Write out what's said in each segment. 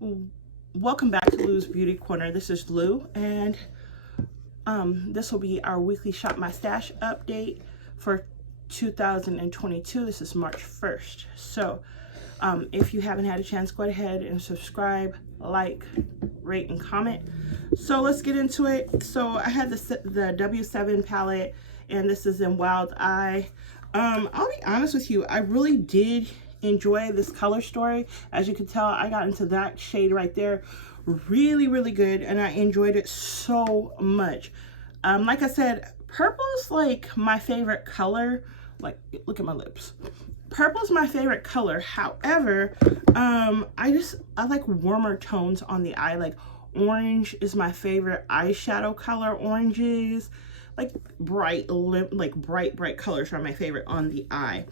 Welcome back to Lou's Beauty Corner. This is Lou, and this will be our weekly Shop My Stash update for 2022. This is March 1st. So if you haven't had a chance, go ahead and subscribe, like, rate, and comment. So let's get into it. So I had the W7 palette, and this is in Wild Eye. I'll be honest with you, I really did enjoy this color story. As you can tell, I got into that shade right there really good, and I enjoyed it so much. Like I said, purple is like my favorite color. Like, look at my lips. Purple is my favorite color. However, I like warmer tones on the eye. Like orange is my favorite eyeshadow color. Oranges, like bright colors are my favorite on the eye.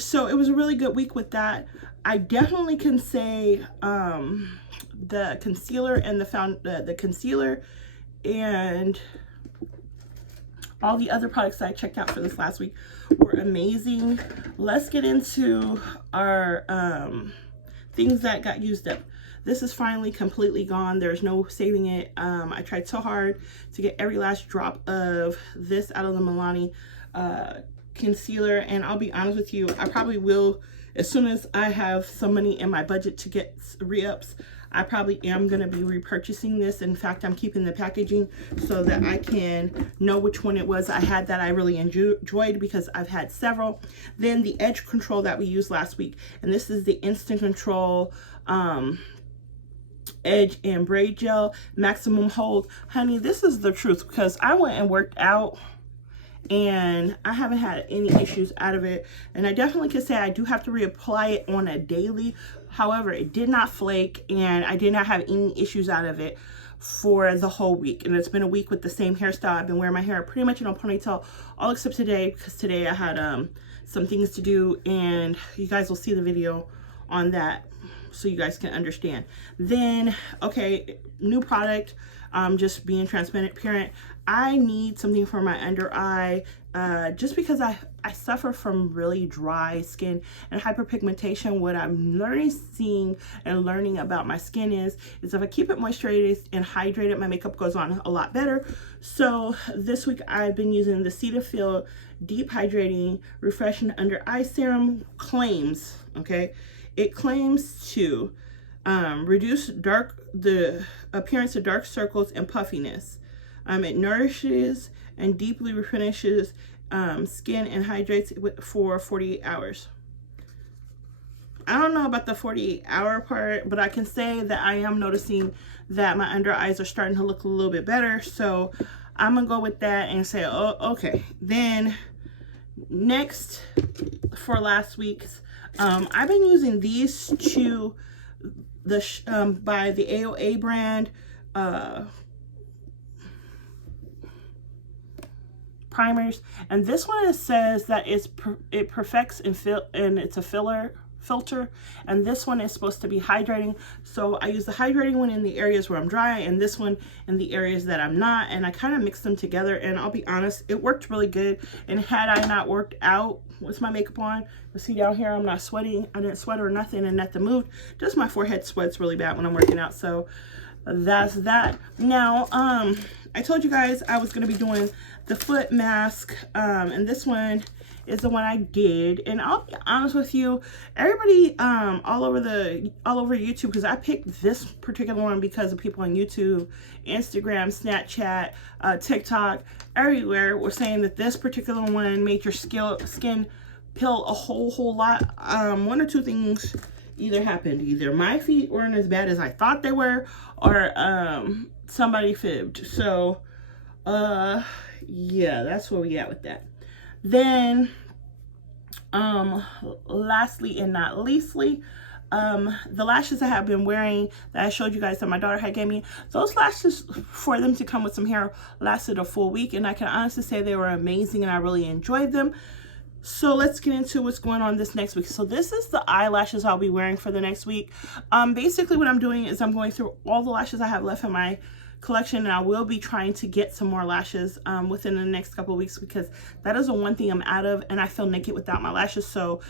So it was a really good week with that. I definitely can say the concealer and the concealer and all the other products that I checked out for this last week were amazing. Let's get into our things that got used up. This is finally completely gone. There's no saving it. I tried so hard to get every last drop of this out of the Milani concealer, and I'll be honest with you, I probably will, as soon as I have some money in my budget to get re-ups, I probably am going to be repurchasing this. In fact, I'm keeping the packaging so that I can know which one it was I had that I really enjoyed, because I've had several. Then the edge control that we used last week, and this is the Instant Control edge and braid gel maximum hold. Honey, this is the truth, because I went and worked out and I haven't had any issues out of it, and I definitely can say I do have to reapply it on a daily. However, it did not flake, and I did not have any issues out of it for the whole week. And it's been a week with the same hairstyle. I've been wearing my hair pretty much in a ponytail, all except today, because today I had some things to do, and you guys will see the video on that so you guys can understand. Then, okay, new product, just being transparent. I need something for my under eye, just because I suffer from really dry skin and hyperpigmentation. What I'm seeing and learning about my skin is if I keep it moisturized and hydrated, my makeup goes on a lot better. So this week I've been using the Cetaphil Deep Hydrating Refreshing Under Eye Serum. Claims, okay, it claims to reduce the appearance of dark circles and puffiness. It nourishes and deeply replenishes skin and hydrates for 48 hours. I don't know about the 48-hour part, but I can say that I am noticing that my under eyes are starting to look a little bit better. So I'm gonna go with that and say, oh, okay. Then next, for last week's, I've been using these two, by the AOA brand, primers, and this one, it says that it perfects and it's a filter, and this one is supposed to be hydrating. So I use the hydrating one in the areas where I'm dry, and this one in the areas that I'm not, and I kind of mix them together, and I'll be honest, it worked really good. And had I not worked out with my makeup on, you see down here I'm not sweating. I didn't sweat or nothing, and nothing moved, just my forehead sweats really bad when I'm working out. So that's that. Now I told you guys I was going to be doing the foot mask, and this one is the one I did. And I'll be honest with you, everybody all over YouTube, because I picked this particular one because of people on YouTube, Instagram, Snapchat, TikTok, everywhere were saying that this particular one made your skin peel a whole lot. One or two things either happened. Either my feet weren't as bad as I thought they were, or somebody fibbed. So yeah, that's where we at with that. Then lastly and not leastly, the lashes I have been wearing that I showed you guys that my daughter had gave me, those lashes, for them to come with some hair, lasted a full week, and I can honestly say they were amazing, and I really enjoyed them. So let's get into what's going on this next week. So this is the eyelashes I'll be wearing for the next week. Basically what I'm doing is I'm going through all the lashes I have left in my collection, and I will be trying to get some more lashes within the next couple of weeks, because that is the one thing I'm out of, and I feel naked without my lashes. So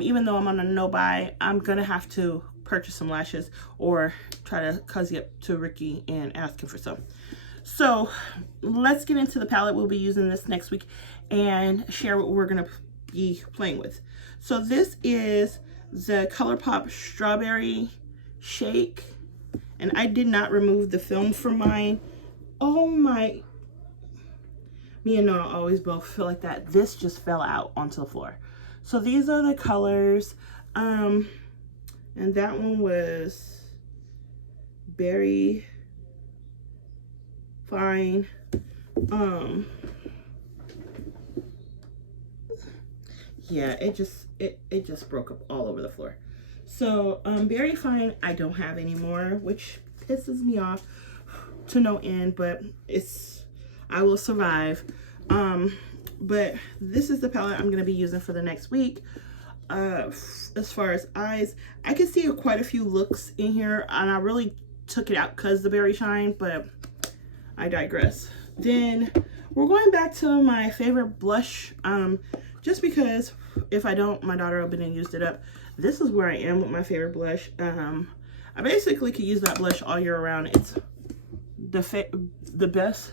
even though I'm on a no buy, I'm gonna have to purchase some lashes or try to cozy up to Ricky and ask him for some. So let's get into the palette. We'll be using this next week and share what we're gonna be playing with. So this is the ColourPop Strawberry Shake, and I did not remove the film from mine. Oh my, me and Nona always both feel like that. This just fell out onto the floor. So these are the colors, and that one was Berry Fine. Yeah, it just broke up all over the floor. So Berry Fine I don't have anymore, which pisses me off to no end, but I will survive. But this is the palette I'm going to be using for the next week. As far as eyes, I can see quite a few looks in here, and I really took it out because the Berry Shine, but I digress. Then we're going back to my favorite blush, just because if I don't, my daughter opened and used it up. This is where I am with my favorite blush. I basically could use that blush all year around. It's the best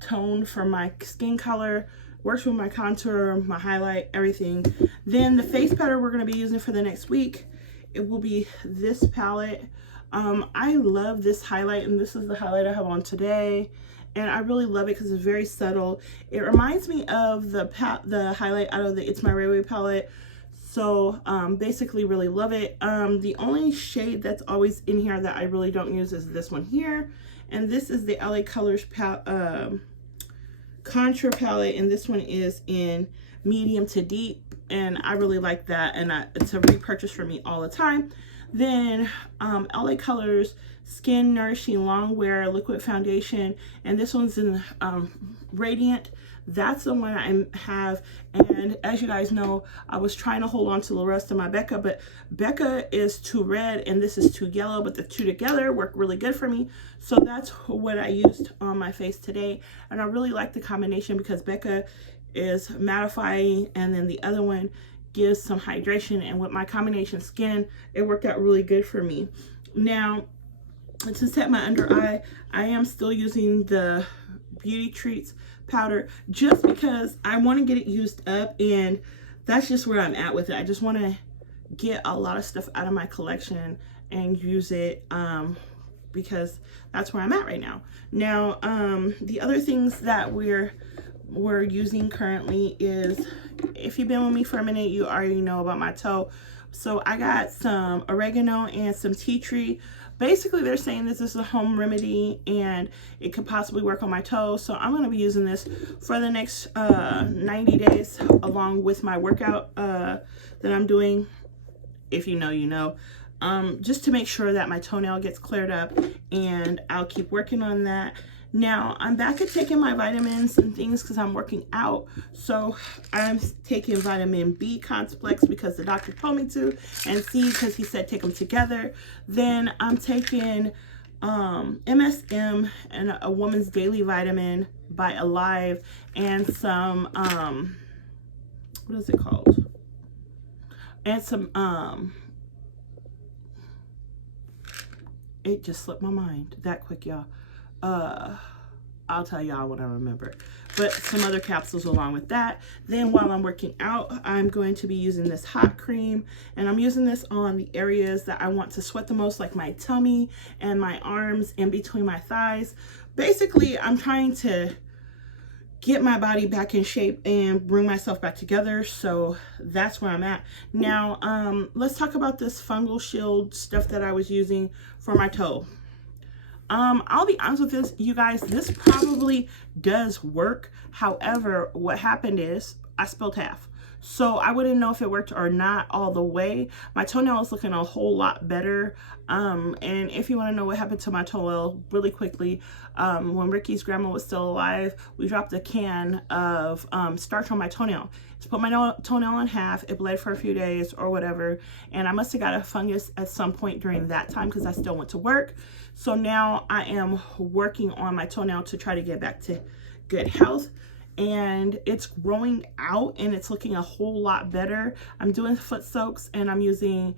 tone for my skin color, works with my contour, my highlight, everything. Then the face powder we're going to be using for the next week, it will be this palette. I love this highlight, and this is the highlight I have on today, and I really love it because it's very subtle. It reminds me of the highlight out of the It's My Railway palette. So basically really love it. The only shade that's always in here that I really don't use is this one here, and this is the LA Colors contour palette, and this one is in medium to deep, and I really like that, and it's a repurchase for me all the time. Then LA Colors Skin Nourishing Long Wear Liquid Foundation, and this one's in Radiant. That's the one I have, and as you guys know, I was trying to hold on to the rest of my Becca, but Becca is too red and this is too yellow, but the two together work really good for me. So that's what I used on my face today, and I really like the combination because Becca is mattifying and then the other one gives some hydration, and with my combination skin, it worked out really good for me. Now, to set my under eye, I am still using the Beauty Treats powder just because I want to get it used up, and that's just where I'm at with it. I just want to get a lot of stuff out of my collection and use it because that's where I'm at right now. Now, the other things that we're using currently is, if you've been with me for a minute, you already know about my toe. So I got some oregano and some tea tree. Basically, they're saying this is a home remedy and it could possibly work on my toes. So I'm going to be using this for the next 90 days along with my workout that I'm doing. If you know, you know. Just to make sure that my toenail gets cleared up, and I'll keep working on that. Now, I'm back at taking my vitamins and things because I'm working out. So I'm taking vitamin B complex because the doctor told me to, and C because he said take them together. Then I'm taking MSM and a woman's daily vitamin by Alive, and some, what is it called? And some, it just slipped my mind that quick, y'all. I'll tell y'all when I remember, but some other capsules along with that. Then while I'm working out, I'm going to be using this hot cream, and I'm using this on the areas that I want to sweat the most, like my tummy and my arms and between my thighs. Basically, I'm trying to get my body back in shape and bring myself back together. So that's where I'm at now. Let's talk about this fungal shield stuff that I was using for my toe. I'll be honest with this, you guys, this probably does work. However, what happened is I spilled half. So I wouldn't know if it worked or not all the way. My toenail is looking a whole lot better. And if you want to know what happened to my toenail really quickly, when Ricky's grandma was still alive, we dropped a can of starch on my toenail. Just put my toenail in half. It bled for a few days or whatever. And I must have got a fungus at some point during that time because I still went to work. So now I am working on my toenail to try to get back to good health. And it's growing out and it's looking a whole lot better. I'm doing foot soaks and I'm using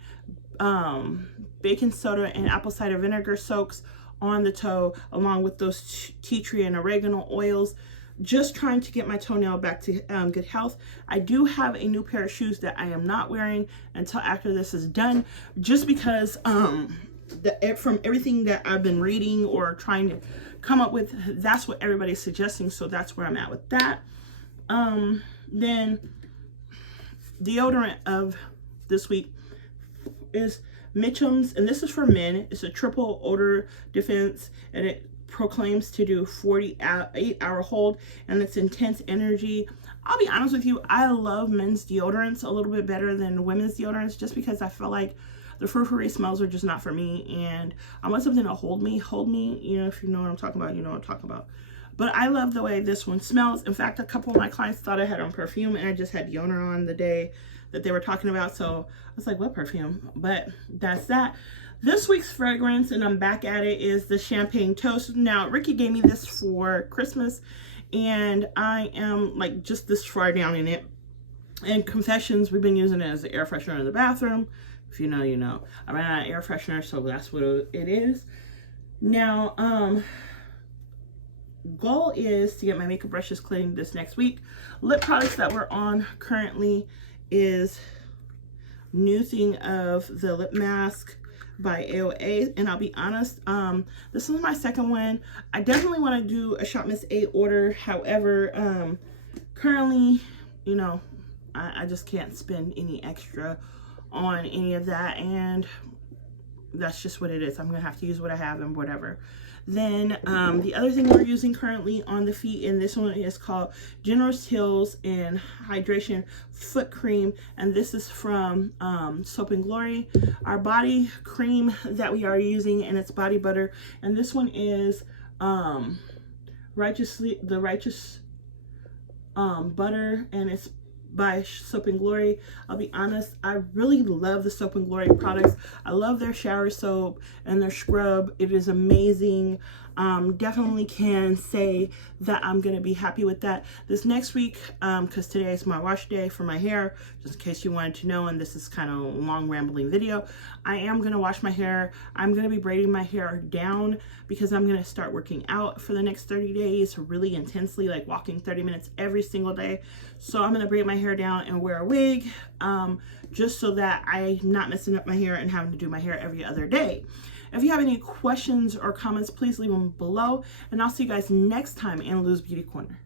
baking soda and apple cider vinegar soaks on the toe, along with those tea tree and oregano oils, just trying to get my toenail back to good health. I do have a new pair of shoes that I am not wearing until after this is done, just because from everything that I've been reading or trying to come up with, that's what everybody's suggesting, so that's where I'm at with that. Then deodorant of this week is Mitchum's, and this is for men. It's a triple odor defense, and it proclaims to do 48-hour hold, and it's intense energy. I'll be honest with you, I love men's deodorants a little bit better than women's deodorants, just because I feel like the frou-frou smells are just not for me, and I want something to hold me, you know. If you know what I'm talking about, you know what I'm talking about. But I love the way this one smells. In fact, a couple of my clients thought I had on perfume, and I just had deodorant on the day that they were talking about, so I was like, what perfume? But that's that. This week's fragrance, and I'm back at it, is the Champagne Toast. Now, Ricky gave me this for Christmas, and I am like just this far down in it. And confessions, we've been using it as the air freshener in the bathroom. If you know, you know. I ran out of air freshener, so that's what it is. Now, goal is to get my makeup brushes cleaned this next week. Lip products that we're on currently is new thing of the lip mask by AOA, and I'll be honest, this is my second one. I definitely want to do a Shop Miss A order. However, currently, you know, I just can't spend any extra on any of that, and that's just what it is. I'm gonna have to use what I have and whatever. Then the other thing we're using currently on the feet, and this one is called Generous Hills and Hydration Foot Cream, and this is from Soap and Glory. Our body cream that we are using, and it's body butter, and this one is Righteous Butter, and it's by Soap and Glory. I'll be honest, I really love the Soap and Glory products. I love their shower soap and their scrub. It is amazing. Definitely can say that I'm gonna be happy with that this next week, because today is my wash day for my hair, just in case you wanted to know. And this is kind of a long rambling video. I am gonna wash my hair. I'm gonna be braiding my hair down because I'm gonna start working out for the next 30 days really intensely, like walking 30 minutes every single day. So I'm gonna braid my hair down and wear a wig, just so that I'm not messing up my hair and having to do my hair every other day. If you have any questions or comments, please leave them below, and I'll see you guys next time in Lou's Beauty Corner.